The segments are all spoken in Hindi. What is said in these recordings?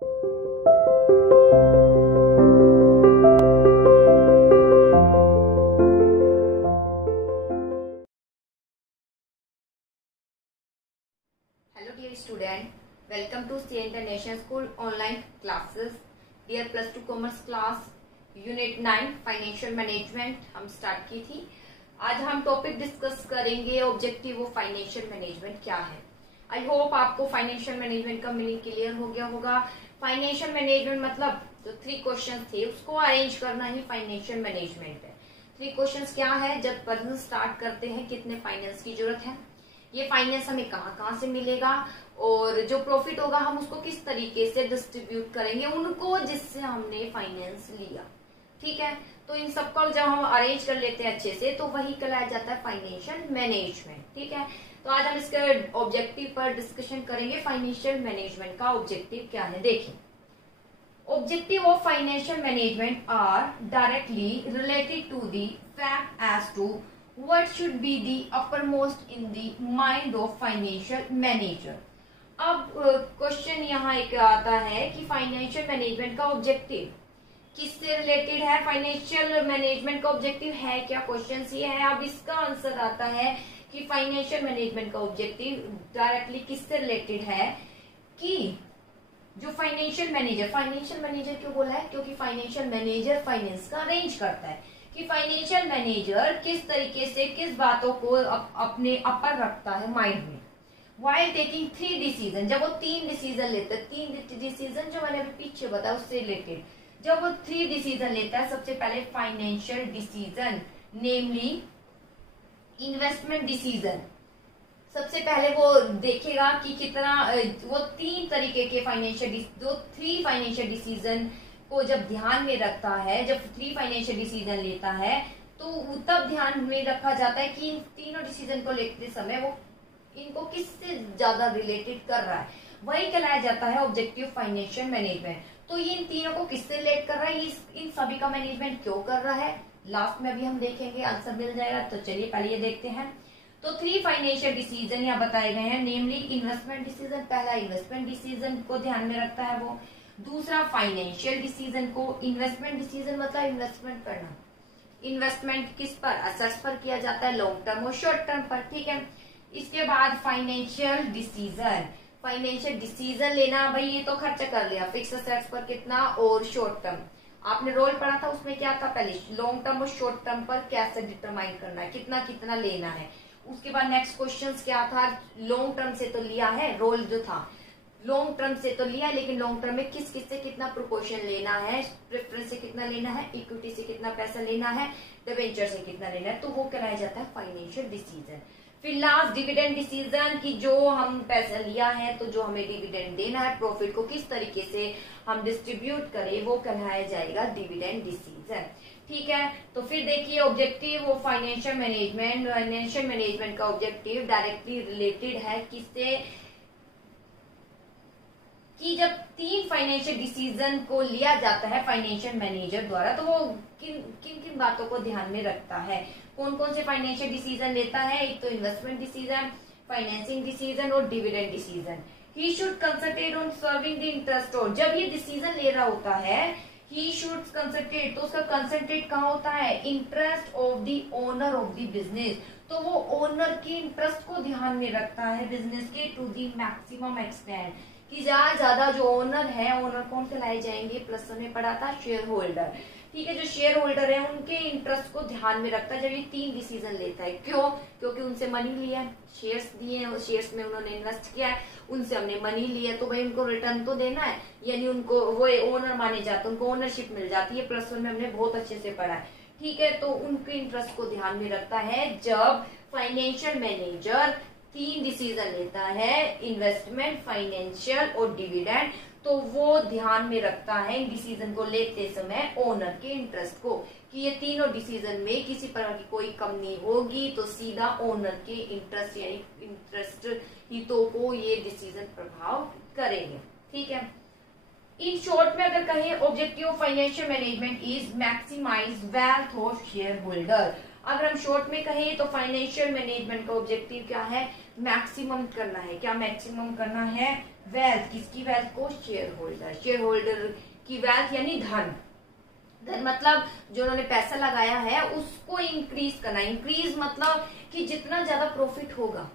Hello dear student, welcome to C International School online classes. Dear plus 2 commerce class unit 9 financial management हम स्टार्ट की थी। आज हम टॉपिक डिस्कस करेंगे ऑब्जेक्टिव ऑफ फाइनेंशियल मैनेजमेंट क्या है। आई होप आपको फाइनेंशियल मैनेजमेंट का मीनिंग क्लियर हो गया होगा। फाइनेंशियल मैनेजमेंट मतलब जो 3 क्वेश्चन थे उसको अरेंज करना ही फाइनेंशियल मैनेजमेंट है। 3 क्वेश्चन क्या है, जब बिजनेस स्टार्ट करते हैं कितने फाइनेंस की जरूरत है, ये फाइनेंस हमें कहाँ से मिलेगा, और जो प्रॉफिट होगा हम उसको किस तरीके से डिस्ट्रीब्यूट करेंगे उनको जिससे हमने फाइनेंस लिया। ठीक है, तो इन सबको जब हम अरेंज कर लेते हैं अच्छे से तो वही कहलाया जाता है फाइनेंशियल मैनेजमेंट। ठीक है, तो आज हम इसके ऑब्जेक्टिव पर डिस्कशन करेंगे। फाइनेंशियल मैनेजमेंट का ऑब्जेक्टिव क्या है, देखिए। Objective of financial management are directly related to the fact as to what should be the uppermost in the mind of financial manager। अब क्वेश्चन यहाँ एक आता है कि फाइनेंशियल मैनेजमेंट का ऑब्जेक्टिव किससे रिलेटेड है, फाइनेंशियल मैनेजमेंट का ऑब्जेक्टिव है क्या, क्वेश्चन ये है। अब इसका आंसर आता है कि फाइनेंशियल मैनेजमेंट का ऑब्जेक्टिव डायरेक्टली किससे रिलेटेड है कि जो फाइनेंशियल मैनेजर क्यों बोला है, क्योंकि फाइनेंशियल मैनेजर फाइनेंस का अरेंज करता है कि फाइनेंशियल मैनेजर किस तरीके से किस बातों को अपने अपर रखता है माइंड में। वाइल टेकिंग 3 डिसीजन, जब वो 3 डिसीजन लेता है, 3 डिसीजन जो मैंने अभी पीछे बताया उससे रिलेटेड, जब वो 3 डिसीजन लेता है, सबसे पहले फाइनेंशियल डिसीजन नेमली इन्वेस्टमेंट डिसीजन। सबसे पहले वो देखेगा कि कितना वो 3 तरीके के थ्री फाइनेंशियल डिसीजन को जब ध्यान में रखता है, जब 3 फाइनेंशियल डिसीजन लेता है तो तब ध्यान में रखा जाता है कि इन तीनों डिसीजन को लेते समय वो इनको किससे ज्यादा रिलेटेड कर रहा है, वही कहलाया जाता है ऑब्जेक्टिव फाइनेंशियल मैनेजमेंट। तो ये इन तीनों को किससे रिलेट कर रहा है, इन सभी का मैनेजमेंट क्यों कर रहा है, लास्ट में अभी हम देखेंगे, आंसर मिल जाएगा। तो चलिए पहले ये देखते हैं। तो 3 फाइनेंशियल डिसीजन यहाँ बताए गए हैं, नेमली इन्वेस्टमेंट डिसीजन, पहला इन्वेस्टमेंट डिसीजन को ध्यान में रखता है वो। दूसरा फाइनेंशियल डिसीजन को, इन्वेस्टमेंट डिसीजन मतलब इन्वेस्टमेंट करना, इन्वेस्टमेंट किस पर, असेट्स पर किया जाता है, लॉन्ग टर्म और शॉर्ट टर्म पर। ठीक है, इसके बाद फाइनेंशियल डिसीजन लेना, भाई ये तो खर्चा कर लिया फिक्स असेट्स पर कितना, और शॉर्ट टर्म आपने रोल पढ़ा था उसमें क्या था, पहले लॉन्ग टर्म और शॉर्ट टर्म पर कैसे डिटरमाइन करना है, कितना कितना लेना है। उसके बाद नेक्स्ट क्वेश्चन क्या था, लॉन्ग टर्म से तो लिया है, रोल जो था लॉन्ग टर्म से तो लिया, लेकिन लॉन्ग टर्म में किस किस से कितना प्रोपोर्शन लेना है, प्रेफरेंस से कितना लेना है, इक्विटी से कितना पैसा लेना है, डिबेंचर से कितना लेना है, तो वो कहलाया जाता है फाइनेंशियल डिसीजन। फिर लास्ट डिविडेंड डिसीजन की जो हम पैसा लिया है तो जो हमें डिविडेंड देना है, प्रॉफिट को किस तरीके से हम डिस्ट्रीब्यूट करें, वो कहलाया जाएगा डिविडेंड डिसीजन। ठीक है, तो फिर देखिए ऑब्जेक्टिव ऑफ फाइनेंशियल मैनेजमेंट का ऑब्जेक्टिव डायरेक्टली रिलेटेड है किससे, कि जब 3 फाइनेंशियल डिसीजन को लिया जाता है फाइनेंशियल मैनेजर द्वारा तो वो किन किन बातों को ध्यान में रखता है, कौन कौन से फाइनेंशियल डिसीजन लेता है, एक तो इन्वेस्टमेंट डिसीजन, फाइनेंसिंग डिसीजन और dividend decision. He should concentrate on serving the interest, और जब ये डिसीजन ले रहा होता है ही शुड कंसंट्रेट, तो उसका कंसंट्रेट कहाँ होता है, interest of the owner of the business, तो वो ओनर के इंटरेस्ट को ध्यान में रखता है बिजनेस के टू द मैक्सिमम एक्सटेंट, कि ज्यादा जो ओनर है, ओनर कौन कहलाए जाएंगे, प्लस में पढ़ा था शेयर होल्डर। ठीक है, जो शेयर होल्डर है उनके इंटरेस्ट को ध्यान में रखता है जब ये 3 डिसीजन लेता है। क्यों, क्योंकि उनसे मनी लिया है, शेयर्स दिए हैं, शेयर्स में उन्होंने इन्वेस्ट किया है, उनसे हमने मनी लिया तो भाई उनको रिटर्न तो देना है, यानी उनको वो ओनर माने जाते हैं, उनको ओनरशिप मिल जाती है, प्लस में हमने बहुत अच्छे से पढ़ा है। ठीक है, तो उनके इंटरेस्ट को ध्यान में रखता है जब फाइनेंशियल मैनेजर 3 डिसीजन लेता है, इन्वेस्टमेंट, फाइनेंशियल और डिविडेंड, तो वो ध्यान में रखता है इन डिसीजन को लेते समय ओनर के इंटरेस्ट को, कि ये तीनों डिसीजन में किसी प्रकार की कोई कमी होगी तो सीधा ओनर के इंटरेस्ट यानी इंटरेस्ट हितों को ये डिसीजन प्रभाव करेंगे। ठीक है, इन शॉर्ट में अगर कहें objective of financial management is maximize wealth of share holder. अगर हम शॉर्ट में कहें तो फाइनेंशियल मैनेजमेंट का ऑब्जेक्टिव क्या है, मैक्सिमम करना है। क्या मैक्सिमम करना है? वेल्थ, किसकी वेल्थ को? Share holder. शेयर होल्डर की वेल्थ यानी धन मतलब जो उन्होंने पैसा लगाया है उसको इंक्रीज करना। इंक्रीज मतलब कि जितना ज्यादा प्रॉफिट होगा,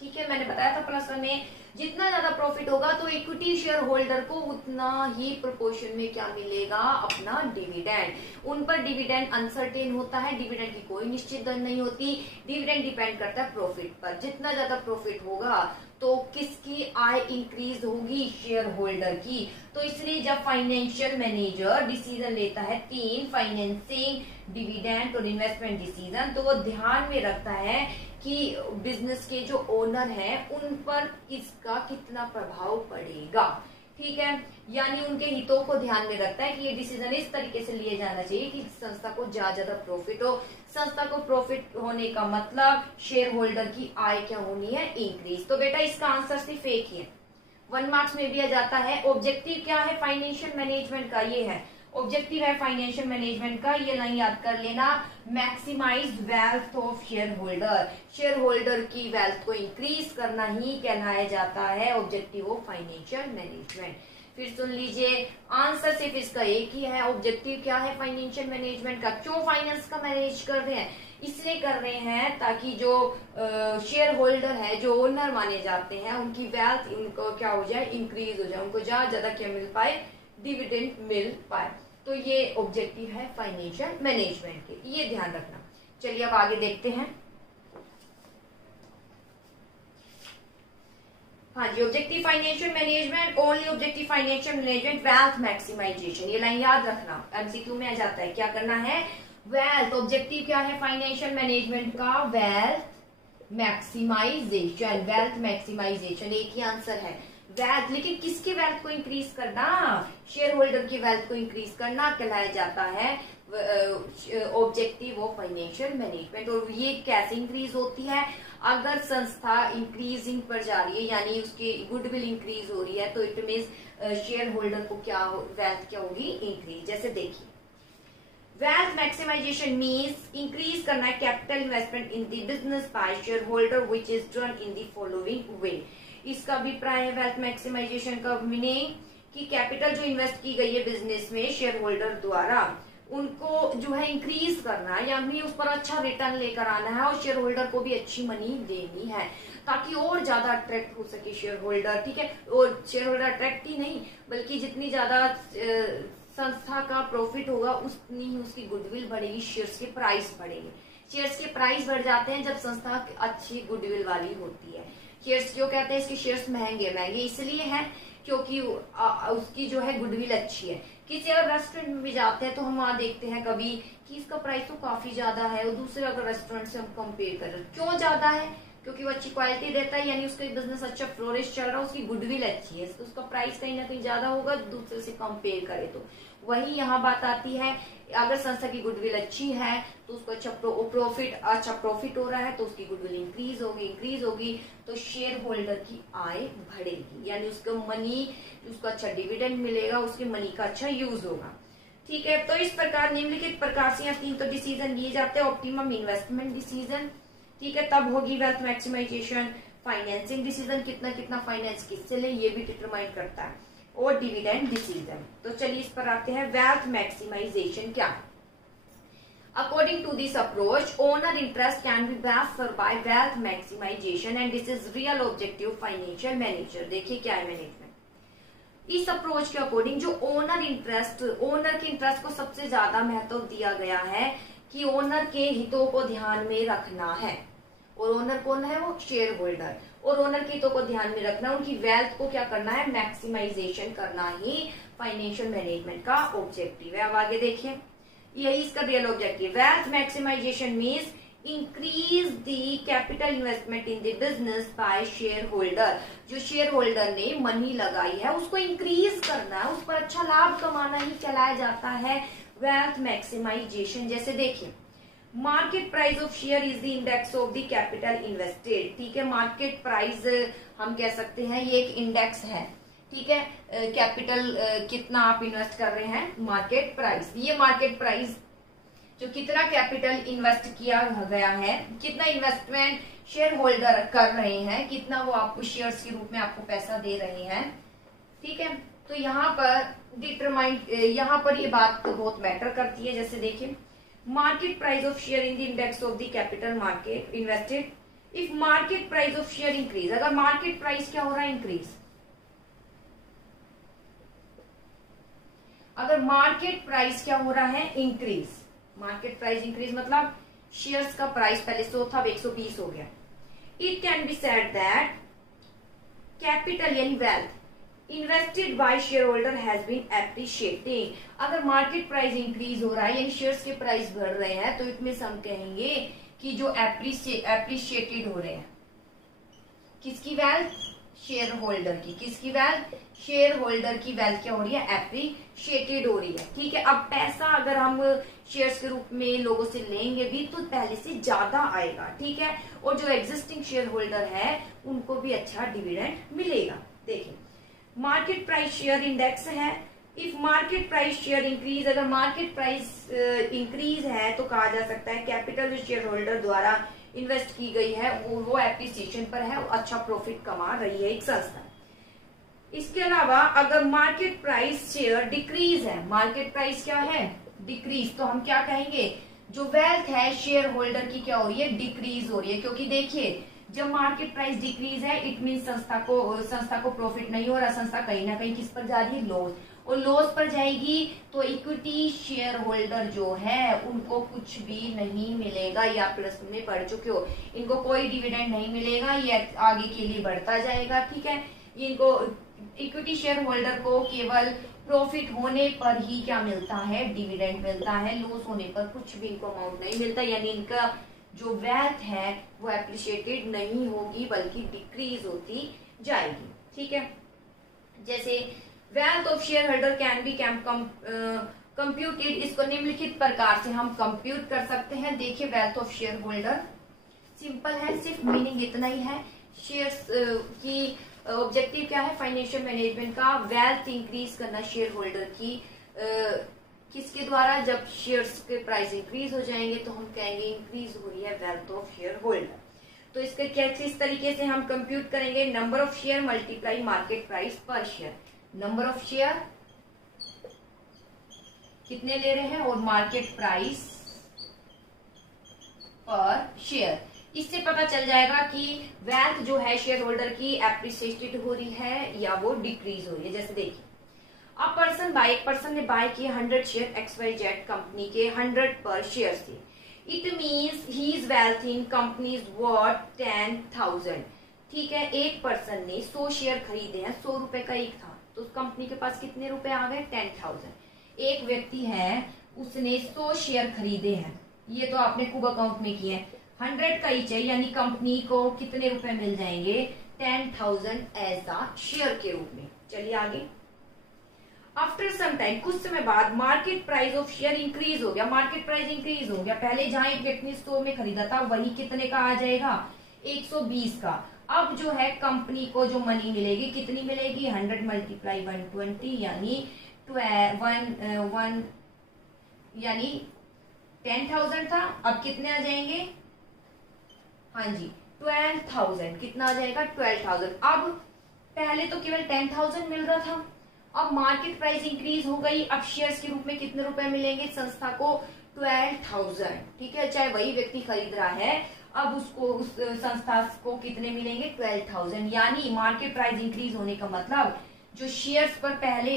ठीक है, मैंने बताया था प्लस वन में, जितना ज्यादा प्रॉफिट होगा तो इक्विटी शेयर होल्डर को उतना ही प्रोपोर्शन में क्या मिलेगा? अपना डिविडेंड। उन पर डिविडेंड अनसर्टेन होता है, डिविडेंड की कोई निश्चित दर नहीं होती, डिविडेंड डिपेंड करता है प्रॉफिट पर। जितना ज्यादा प्रॉफिट होगा तो किसकी आय इंक्रीज होगी? शेयर होल्डर की। तो इसलिए जब फाइनेंशियल मैनेजर डिसीजन लेता है, 3 फाइनेंसिंग, डिविडेंड और इन्वेस्टमेंट डिसीजन, तो वो ध्यान में रखता है कि बिजनेस के जो ओनर हैं उन पर इसका कितना प्रभाव पड़ेगा, ठीक है, यानी उनके हितों को ध्यान में रखता है कि ये डिसीजन इस तरीके से लिए जाना चाहिए कि संस्था को ज्यादा प्रॉफिट हो। संस्था को प्रॉफिट होने का मतलब शेयर होल्डर की आय क्या होनी है? इंक्रीज। तो बेटा इसका आंसर सिर्फ एक ही है, 1 मार्क्स में भी आ जाता है। ऑब्जेक्टिव क्या है फाइनेंशियल मैनेजमेंट का? ये है ऑब्जेक्टिव है फाइनेंशियल मैनेजमेंट का, ये लाइन याद कर लेना, maximize wealth of share holder. Share holder की वेल्थ को इंक्रीज करना ही कहलाया जाता है ऑब्जेक्टिव ऑफ फाइनेंशियल मैनेजमेंट। फिर सुन लीजिए, आंसर सिर्फ इसका एक ही है। ऑब्जेक्टिव क्या है फाइनेंशियल मैनेजमेंट का? क्यों फाइनेंस का मैनेज कर रहे हैं? इसलिए कर रहे हैं ताकि जो शेयर होल्डर है, जो ओनर माने जाते हैं, उनकी वेल्थ उनको क्या हो जाए? इंक्रीज हो जाए, उनको ज्यादा क्या मिल पाए? डिविडेंड मिल पाए। तो ये ऑब्जेक्टिव है फाइनेंशियल मैनेजमेंट के, ये ध्यान रखना। चलिए अब आगे देखते हैं। हाँ जी, objective financial management, only objective financial management, wealth maximisation, ये लाइन याद रखना, एमसीक्यू में आ जाता है। क्या करना है? वेल्थ, ऑब्जेक्टिव क्या है फाइनेंशियल मैनेजमेंट का? वेल्थ मैक्सिमाइजेशन, वेल्थ मैक्सिमाइजेशन, एक ही आंसर है वेल्थ। लेकिन किसकी वेल्थ को इंक्रीज करना? शेयर होल्डर की वेल्थ को इंक्रीज करना कहलाया जाता है ऑब्जेक्टिव ऑफ फाइनेंशियल मैनेजमेंट। और ये कैसे इंक्रीज होती है? अगर संस्था इंक्रीजिंग पर जा रही है, यानी उसकी गुडविल इंक्रीज हो रही है, तो इट मीन्स शेयर होल्डर को क्या वेल्थ क्या होगी? इंक्रीज। जैसे देखिए, वेल्थ मैक्सिमाइजेशन मीन्स इंक्रीज करना है capital investment in the business by share holder which is done in the following way. इसका अभिप्राय है वेल्थ मैक्सिमाइजेशन का मीनिंग कि कैपिटल जो इन्वेस्ट की गई है बिजनेस में शेयर होल्डर द्वारा, उनको जो है इंक्रीज करना है, यानी उस पर अच्छा रिटर्न लेकर आना है और शेयर होल्डर को भी अच्छी मनी देनी है ताकि और ज्यादा अट्रैक्ट हो सके शेयर होल्डर, ठीक है। और शेयर होल्डर अट्रैक्ट ही नहीं बल्कि जितनी ज्यादा संस्था का प्रॉफिट होगा उतनी ही उसकी गुडविल बढ़ेगी, शेयर्स के प्राइस बढ़ेंगे। शेयर्स के प्राइस बढ़ जाते हैं जब संस्था अच्छी गुडविल वाली होती है। शेयर्स क्यों कहते हैं? इसके शेयर्स महंगे इसलिए हैं क्योंकि उसकी जो है गुडविल अच्छी है। किसी अगर रेस्टोरेंट में भी जाते हैं तो हम वहां देखते हैं कभी कि इसका प्राइस तो काफी ज्यादा है और दूसरे अगर रेस्टोरेंट से हम कंपेयर कर रहे हैं, क्यों ज्यादा है? क्योंकि वो अच्छी क्वालिटी देता है, यानी उसका बिजनेस अच्छा फ्लोरिश चल रहा है, उसकी गुडविल अच्छी है, तो उसका प्राइस कहीं ना कहीं ज्यादा होगा दूसरे से कंपेयर करे तो। वही यहाँ बात आती है, अगर संस्था की गुडविल अच्छी है तो उसको अच्छा प्रॉफिट हो रहा है तो उसकी गुडविल इंक्रीज होगी तो शेयर होल्डर की आय बढ़ेगी, यानी उसको मनी, उसको अच्छा डिविडेंड मिलेगा, उसके मनी का अच्छा यूज होगा, ठीक है। तो इस प्रकार निम्नलिखित प्रकार से यहाँ 3 तो डिसीजन लिए जाते हैं। ऑप्टिमम इन्वेस्टमेंट डिसीजन, ठीक है, तब होगी वेल्थ मैक्सिमाइजेशन। फाइनेंसिंग डिसीजन, कितना फाइनेंस किससे ले ये भी डिटरमाइन करता है, और डिविडेंड डिसीजन। तो चलिए इस पर आते हैं, वेल्थ मैक्सिमाइजेशन क्या है? According to this approach, owner interest can be best served by wealth maximization and this is real objective financial manager। देखिए क्या है मैनेजमेंट। इस अप्रोच के अकॉर्डिंग जो ओनर के इंटरेस्ट को सबसे ज्यादा महत्व दिया गया है कि ओनर के हितों को ध्यान में रखना है, और ओनर कौन है? वो शेयर होल्डर। और ओनर के हितों को ध्यान में रखना, उनकी वेल्थ को क्या करना है? मैक्सिमाइजेशन करना ही फाइनेंशियल मैनेजमेंट का ऑब्जेक्टिव है। अब आगे देखिए, यही इसका real objective. Wealth maximization means increase the capital investment in the business by share holder. जो शेयर होल्डर ने मनी लगाई है उसको इंक्रीज करना है, उस पर अच्छा लाभ कमाना ही कहलाया जाता है वेल्थ मैक्सिमाइजेशन। जैसे देखिए, market price of share is the index of the capital invested, ठीक है। मार्केट प्राइस हम कह सकते हैं ये एक इंडेक्स है, ठीक है। कैपिटल कितना आप इन्वेस्ट कर रहे हैं, मार्केट प्राइस। ये मार्केट प्राइस जो कितना कैपिटल इन्वेस्ट किया गया है, कितना इन्वेस्टमेंट शेयर होल्डर कर रहे हैं, कितना वो आपको शेयर्स के रूप में आपको पैसा दे रहे हैं। ठीक है, तो यहाँ पर ये बात बहुत मैटर करती है। जैसे देखिए, market price of share in the index of the capital market invested if market price of share increase. अगर मार्केट प्राइस क्या हो रहा है, इंक्रीज। अगर मार्केट प्राइस क्या हो रहा है, इंक्रीज। मार्केट प्राइस इंक्रीज मतलब शेयर्स का प्राइस पहले 100 था, अब 120 हो गया। It can be said that capital यानी wealth invested by share holder has been appreciating. अगर मार्केट प्राइस इंक्रीज हो रहा है यानी शेयर्स के प्राइस बढ़ रहे हैं, तो इट मींस हम कहेंगे कि जो एप्रिशिएटेड हो रहे हैं, किसकी वेल्थ, शेयर होल्डर की। किसकी वेल्थ, शेयर होल्डर की वेल्थ क्या हो रही है, एप्रिशिएटेड हो रही है। ठीक है, अब पैसा अगर हम शेयर्स के रूप में लोगों से लेंगे भी तो पहले से ज्यादा आएगा। ठीक है, और जो एग्जिस्टिंग शेयर होल्डर है उनको भी अच्छा डिविडेंड मिलेगा। देखिए, मार्केट प्राइस शेयर इंडेक्स है। If market price share increase, अगर मार्केट प्राइस इंक्रीज है तो कहा जा सकता है कैपिटल जो शेयर होल्डर द्वारा इन्वेस्ट की गई है वो एप्रिसिएशन पर है, वो अच्छा प्रॉफिट कमा रही है एक संस्था। इसके अलावा अगर मार्केट प्राइस शेयर डिक्रीज है, मार्केट प्राइस क्या है, डिक्रीज, तो हम क्या कहेंगे, जो वेल्थ है शेयर होल्डर की क्या हो रही है, डिक्रीज हो रही है। क्योंकि देखिए, जब मार्केट प्राइस डिक्रीज है इट मीन संस्था को प्रॉफिट नहीं हो रहा, संस्था कहीं ना कहीं किस पर जा रही है, लॉस। और लॉस पर जाएगी तो इक्विटी शेयर होल्डर जो है उनको कुछ भी नहीं मिलेगा। ये आप प्लस में पढ़ चुके हो, इनको कोई डिविडेंड नहीं मिलेगा, ये आगे के लिए बढ़ता जाएगा। ठीक है, इनको इक्विटी शेयर होल्डर को केवल प्रॉफिट होने पर ही क्या मिलता है, डिविडेंड मिलता है। लॉस होने पर कुछ भी इनको अमाउंट नहीं मिलता, यानी इनका जो वेल्थ है वो एप्रिशिएटेड नहीं होगी बल्कि डिक्रीज होती जाएगी। ठीक है, जैसे wealth of share holder can be computed, इसको निम्नलिखित प्रकार से हम कंप्यूट कर सकते हैं। देखिए, wealth of share holder simple है, सिर्फ मीनिंग इतना ही है। शेयर्स की ऑब्जेक्टिव क्या है, फाइनेंशियल मैनेजमेंट का वेल्थ इंक्रीज करना शेयर होल्डर की, किसके द्वारा, जब शेयर्स के प्राइस इंक्रीज हो जाएंगे तो हम कहेंगे इंक्रीज हो रही है वेल्थ ऑफ शेयर होल्डर। तो इसके किस तरीके से हम कंप्यूट करेंगे, number of share multiply market price पर शेयर। नंबर ऑफ शेयर कितने ले रहे हैं और मार्केट प्राइस पर शेयर, इससे पता चल जाएगा कि वेल्थ जो है शेयर होल्डर की एप्रिसिएटेड हो रही है या वो डिक्रीज हो रही है। जैसे देखिए, एक पर्सन ने बाय किए 100 शेयर XYZ कंपनी के 100 पर शेयर से। It means his wealth in company is worth 10,000। ठीक है, एक पर्सन ने 100 शेयर खरीदे हैं, 100 रुपए का एक था, तो उस कंपनी के पास कितने रुपए आ गए, 10,000। एक व्यक्ति है, उसने 100 शेयर खरीदे हैं, ये तो आपने कुब अकाउंट में किए हैं, 100 का ईच है, यानी कंपनी को कितने रुपए मिल जाएंगे, 10,000 एज अ शेयर के रूप में। चलिए आगे, आफ्टर सम टाइम, कुछ समय बाद market price of share increase हो गया, मार्केट प्राइस इंक्रीज हो गया, पहले जहां एक व्यक्ति ने 100 में खरीदा था वही कितने का आ जाएगा, 120 का। अब जो है कंपनी को जो मनी मिलेगी कितनी मिलेगी, 100 मल्टीप्लाई 120 यानी 10,000 था, अब कितने आ जाएंगे, हाँ जी 12,000, कितना आ जाएगा 12,000। अब पहले तो केवल 10,000 मिल रहा था, अब मार्केट प्राइस इंक्रीज हो गई, अब शेयर्स के रूप में कितने रुपए मिलेंगे संस्था को, 12,000। ठीक है, चाहे वही व्यक्ति खरीद रहा है, अब उसको उस संस्था को कितने मिलेंगे, 12,000। यानी मार्केट प्राइस इंक्रीज होने का मतलब जो शेयर्स पर पहले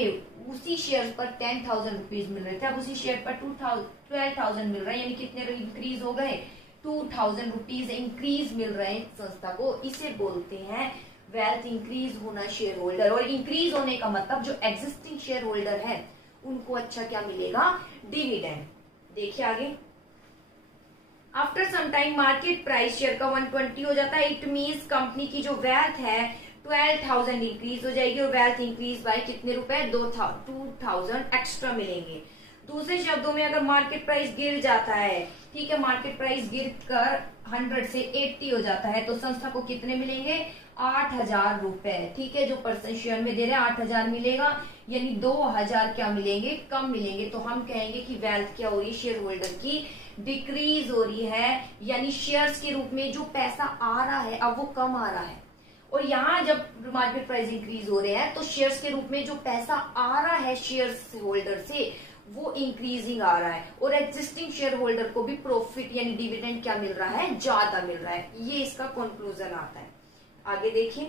उसी शेयर्स पर 10,000 रुपीज मिल रहे थे, अब उसी शेयर पर 12,000 मिल रहे हैं, यानी कितने इंक्रीज हो गए, 2,000 रुपीज इंक्रीज मिल रहे हैं संस्था को। इसे बोलते हैं वेल्थ इंक्रीज होना शेयर होल्डर। और इंक्रीज होने का मतलब जो एग्जिस्टिंग शेयर होल्डर है उनको अच्छा क्या मिलेगा, डिविडेंड। देखिए आगे, after some time market price share का 120 हो जाता है, इट मीन्स कंपनी की जो वेल्थ है 12,000 इंक्रीज हो जाएगी और वेल्थ इंक्रीज बाय कितने रुपए, 2,000 एक्स्ट्रा मिलेंगे। दूसरे शब्दों में अगर मार्केट प्राइस गिर जाता है, ठीक है, मार्केट प्राइस गिर कर 100 से 80 हो जाता है, तो संस्था को कितने मिलेंगे, 8,000 रुपए, ठीक है। जो पर्सन शेयर में दे रहे हैं 8,000 मिलेगा, यानी 2,000 क्या मिलेंगे, कम मिलेंगे। तो हम कहेंगे कि वेल्थ क्या हो रही है शेयर होल्डर की, डिक्रीज हो रही है, यानी शेयर्स के रूप में जो पैसा आ रहा है अब वो कम आ रहा है। और यहाँ जब मार्केट प्राइस इंक्रीज हो रहे हैं तो शेयर्स के रूप में जो पैसा आ रहा है शेयर्स होल्डर से वो इंक्रीजिंग आ रहा है, और एग्जिस्टिंग शेयर होल्डर को भी प्रॉफिट यानी डिविडेंड क्या मिल रहा है, ज्यादा मिल रहा है। ये इसका कंक्लूजन आता है। आगे देखिए,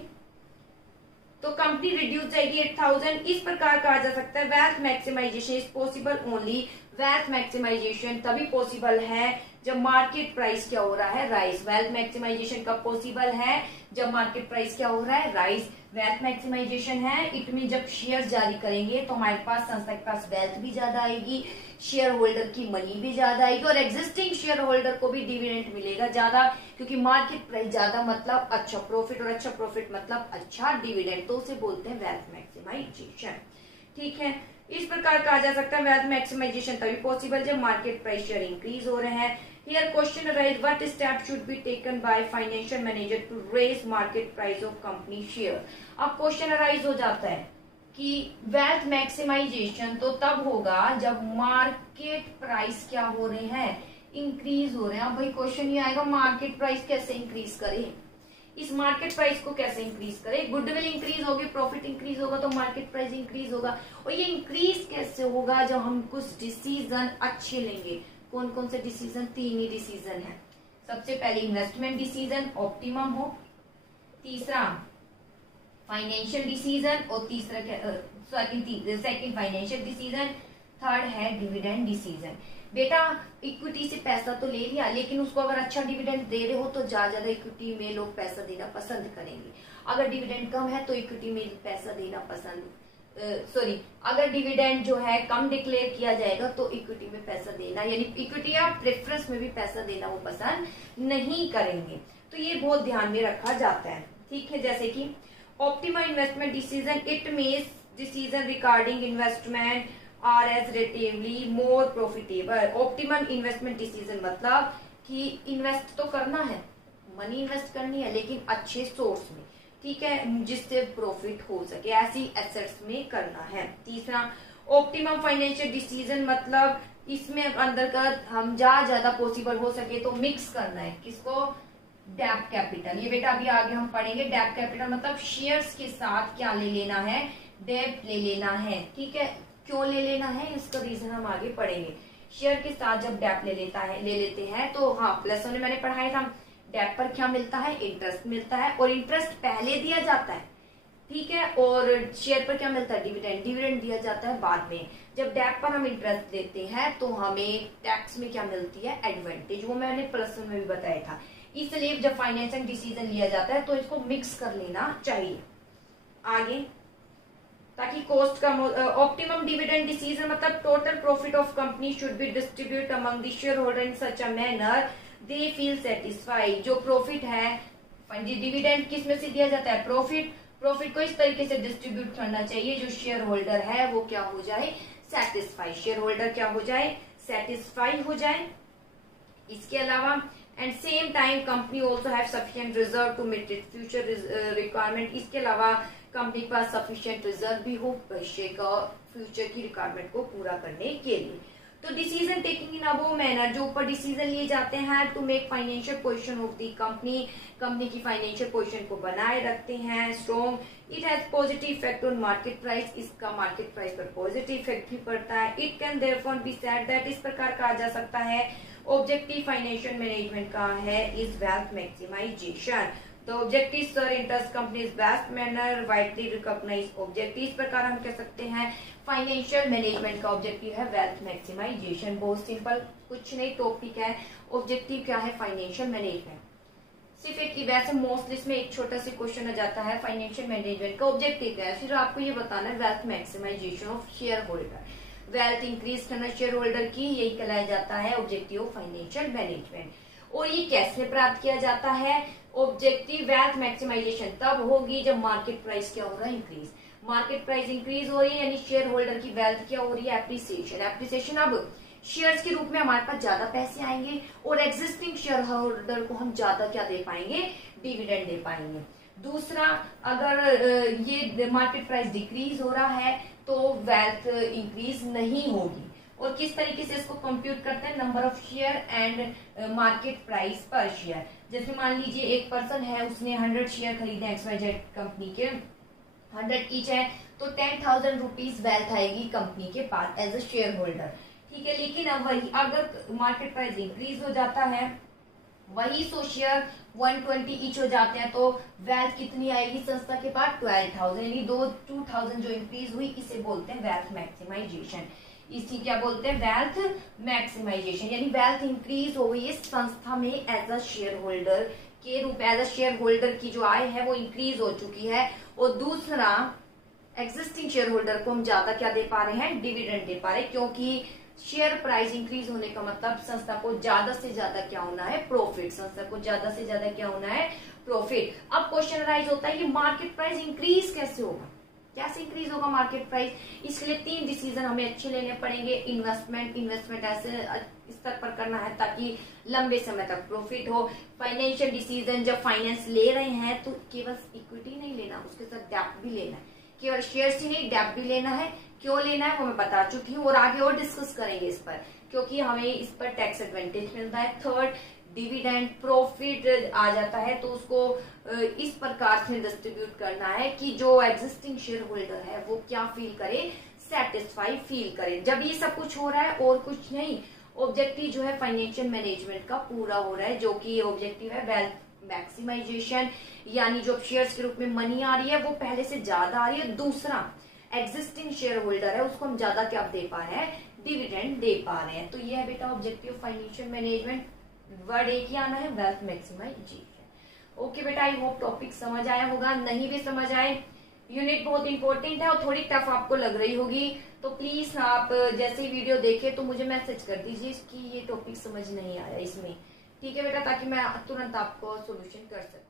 तो कंपनी रिड्यूस जाएगी 8,000। इस प्रकार कहा जा सकता है wealth maximization is possible only, wealth maximization तभी पॉसिबल है जब मार्केट प्राइस क्या हो रहा है, राइज। वेल्थ मैक्सिमाइजेशन कब पॉसिबल है, जब मार्केट प्राइस क्या हो रहा है, राइज। वेल्थ मैक्सिमाइजेशन है इट मीन जब शेयर जारी करेंगे तो हमारे पास संस्था के पास वेल्थ भी ज्यादा आएगी, शेयर होल्डर की मनी भी ज्यादा आएगी, और एग्जिस्टिंग शेयर होल्डर को भी डिविडेंड मिलेगा ज्यादा, क्योंकि मार्केट प्राइस ज्यादा मतलब अच्छा प्रॉफिट, और अच्छा प्रॉफिट मतलब अच्छा डिविडेंड, तो उसे बोलते हैं वेल्थ मैक्सिमाइजेशन, ठीक है। इस प्रकार कहा जा सकता है वेल्थ मैक्सिमाइजेशन तभी पॉसिबल जब मार्केट प्राइस शेयर इंक्रीज हो रहे हैं। Here question arise, what step should be taken by financial manager to raise market price of company share? अब क्वेश्चन अराइज हो जाता है कि वेल्थ मैक्सिमाइजेशन तो तब होगा जब मार्केट प्राइस क्या हो रहे हैं, इंक्रीज हो रहे हैं। अब भाई क्वेश्चन ये आएगा मार्केट प्राइस कैसे इंक्रीज करे, इस मार्केट प्राइस को कैसे इंक्रीज करे, गुडविल इंक्रीज होगी, प्रॉफिट इंक्रीज होगा तो मार्केट प्राइस इंक्रीज होगा। और ये इंक्रीज कैसे होगा, जब हम कुछ डिसीजन अच्छे लेंगे। कौन कौन से डिसीजन, 3 ही डिसीजन है। सबसे पहले इन्वेस्टमेंट डिसीजन ऑप्टिमम हो, तीसरा फाइनेंशियल डिसीजन, और तीसरा सेकंड फाइनेंशियल डिसीजन, थर्ड है डिविडेंड डिसीजन। बेटा इक्विटी से पैसा तो ले लिया, लेकिन उसको अगर अच्छा डिविडेंड दे रहे हो तो ज्यादा इक्विटी में लोग पैसा देना पसंद करेंगे। अगर डिविडेंड कम है तो इक्विटी में पैसा देना पसंद अगर डिविडेंड जो है कम डिक्लेयर किया जाएगा तो इक्विटी में पैसा देना, यानी इक्विटी या प्रेफरेंस में भी पैसा देना वो पसंद नहीं करेंगे। तो ये बहुत ध्यान में रखा जाता है, ठीक है। जैसे कि optimum investment decision, it means decision regarding investment are as relatively more profitable. Optimum investment decision मतलब कि इन्वेस्ट तो करना है, मनी इन्वेस्ट करनी है, लेकिन अच्छे सोर्स में, ठीक है, जिससे प्रॉफिट हो सके, ऐसी एसेट्स में करना है। तीसरा ऑप्टिमम फाइनेंशियल डिसीजन मतलब इसमें अंदर का हम ज्यादा पॉसिबल हो सके तो मिक्स करना है, किसको, डेब्ट कैपिटल। ये बेटा अभी आगे हम पढ़ेंगे। डेब्ट कैपिटल मतलब शेयर्स के साथ क्या ले लेना है, डेब्ट ले लेना है, ठीक है। क्यों ले लेना है इसका रीजन हम आगे पढ़ेंगे। शेयर के साथ जब डेब्ट ले लेते हैं तो हाँ, प्लस में मैंने पढ़ाया था डेब्ट पर क्या मिलता है, इंटरेस्ट मिलता है, और इंटरेस्ट पहले दिया जाता है, ठीक है। और शेयर पर क्या मिलता है, डिविडेंड, डिविडेंड दिया जाता है बाद में। जब डेब्ट पर हम इंटरेस्ट देते हैं तो हमें टैक्स में क्या मिलती है, एडवांटेज, वो मैंने प्लस में भी बताया था। इसलिए जब फाइनेंशियल डिसीजन लिया जाता है तो इसको मिक्स कर लेना चाहिए आगे, ताकि कॉस्ट कम हो। ऑप्टिमम डिविडेंड डिसीजन मतलब total profit of company should be distribute among the share holder in such a manner they feel satisfied. जो प्रॉफिट है, डिविडेंड किस में से दिया जाता है, प्रॉफिट को इस तरीके से डिस्ट्रीब्यूट करना चाहिए जो शेयर होल्डर है वो क्या हो जाए, सेटिस्फाई, शेयर होल्डर क्या हो जाए, सेटिस्फाई हो जाए। इसके अलावा and same time company also have sufficient reserve to meet it future requirement. इसके अलावा कंपनी के पास सफिशिएंट रिजर्व भी हो भविष्य का फ्यूचर की रिक्वायरमेंट को पूरा करने के लिए। तो decision taking in above manner, जो ऊपर डिसीजन लिए जाते हैं to make financial position of the company की फाइनेंशियल पोजीशन को बनाए रखते हैं strong. It has positive effect on market price, इसका मार्केट प्राइस पर पॉजिटिव इफेक्ट भी पड़ता है। It can therefore be said that, इस प्रकार कहा जा सकता है ऑब्जेक्टिव फाइनेंशियल मैनेजमेंट का है is wealth maximization. The objectives sir interest company's best manner widely recognized objective। इस प्रकार हम कह सकते हैं फाइनेंशियल मैनेजमेंट का ऑब्जेक्टिव है वेल्थ मैक्सिमाइजेशन। बहुत सिंपल, कुछ नहीं टॉपिक है। ऑब्जेक्टिव क्या है, फाइनेंशियल मैनेजमेंट। सिर्फ एक वैसे मोस्टली इसमें एक छोटा सा क्वेश्चन आ जाता है फाइनेंशियल मैनेजमेंट का ऑब्जेक्टिव क्या है, फिर आपको ये बताना है wealth maximization of share holder, wealth increase करना शेयर होल्डर की, यही कहलाया जाता है ऑब्जेक्टिव ऑफ फाइनेंशियल मैनेजमेंट। और ये कैसे प्राप्त किया जाता है, ऑब्जेक्टिव वेल्थ मैक्सिमाइजेशन तब होगी जब मार्केट प्राइस क्या हो रहा है, इंक्रीज। मार्केट प्राइस इंक्रीज हो रही है यानी शेयर होल्डर की वेल्थ क्या हो रही है, एप्रिसिएशन। एप्रिसिएशन अब शेयर्स के रूप में हमारे पास ज्यादा पैसे आएंगे और एग्जिस्टिंग शेयर होल्डर को हम ज्यादा क्या दे पाएंगे, डिविडेंड दे पाएंगे। दूसरा, अगर ये मार्केट प्राइस डिक्रीज हो रहा है तो वेल्थ इंक्रीज नहीं होगी। और किस तरीके से इसको कंप्यूट करते हैं, number of share and market price पर शेयर। जैसे मान लीजिए एक पर्सन है, उसने 100 शेयर खरीदे XYZ कंपनी के, 100 ईच है, तो 10,000 रुपीज वेल्थ आएगी कंपनी के पास एज अ शेयर होल्डर। ठीक है, लेकिन अब वही अगर मार्केट प्राइस इंक्रीज हो जाता है, वही 100 शेयर 120 ईच हो जाते हैं, तो वेल्थ कितनी आएगी संस्था के पास, 12,000, यानी 2,000 जो इंक्रीज हुई, इसे बोलते हैं वेल्थ मैक्सिमाइजेशन। इसी क्या बोलते हैं, वेल्थ मैक्सिमाइजेशन, यानी वेल्थ इंक्रीज हो गई है संस्था में एज अ शेयर होल्डर के रूप में, एज अ शेयर होल्डर की जो आय है वो इंक्रीज हो चुकी है। और दूसरा, एग्जिस्टिंग शेयर होल्डर को हम ज्यादा क्या दे पा रहे हैं, डिविडेंड दे पा रहे हैं, क्योंकि शेयर प्राइस इंक्रीज होने का मतलब संस्था को ज्यादा से ज्यादा क्या होना है, प्रॉफिट। संस्था को ज्यादा से ज्यादा क्या होना है, प्रॉफिट। अब क्वेश्चन राइज होता है कि मार्केट प्राइस इंक्रीज कैसे होगा, कैसे इंक्रीज होगा मार्केट प्राइस। इसके लिए 3 डिसीजन हमें अच्छे लेने पड़ेंगे। इन्वेस्टमेंट ऐसे स्तर पर करना है ताकि लंबे समय तक प्रॉफिट हो। फाइनेंशियल डिसीजन, जब फाइनेंस ले रहे हैं तो केवल इक्विटी नहीं लेना, उसके साथ डेब्ट भी लेना है, केवल शेयर्स ही नहीं डेब्ट भी लेना है। क्यों लेना है वो मैं बता चुकी हूँ और आगे और डिस्कस करेंगे इस पर, क्योंकि हमें इस पर टैक्स एडवांटेज मिलता है। थर्ड, डिविडेंड प्रॉफिट आ जाता है तो उसको इस प्रकार से डिस्ट्रीब्यूट करना है कि जो एग्जिस्टिंग शेयर होल्डर है वो क्या फील करे, सेटिस्फाई फील करे। जब ये सब कुछ हो रहा है और कुछ नहीं, ऑब्जेक्टिव जो है फाइनेंशियल मैनेजमेंट का पूरा हो रहा है, जो कि ऑब्जेक्टिव है वेल्थ मैक्सिमाइजेशन, यानी जो शेयर्स के रूप में मनी आ रही है वो पहले से ज्यादा आ रही है। दूसरा, एग्जिस्टिंग शेयर होल्डर है उसको हम ज्यादा क्या दे पा रहे हैं, डिविडेंड दे पा रहे हैं। तो ये है बेटा ऑब्जेक्टिव फाइनेंशियल मैनेजमेंट, वर्ड एक ही आना है, वेल्थ मैक्सिमाइजेशन। ओके बेटा, आई होप टॉपिक समझ आया होगा। नहीं भी समझ आए, यूनिट बहुत इंपॉर्टेंट है और थोड़ी टफ आपको लग रही होगी, तो प्लीज आप जैसे ही वीडियो देखे तो मुझे मैसेज कर दीजिए कि ये टॉपिक समझ नहीं आया इसमें। ठीक है बेटा, ताकि मैं तुरंत आपको सोल्यूशन कर सकूं।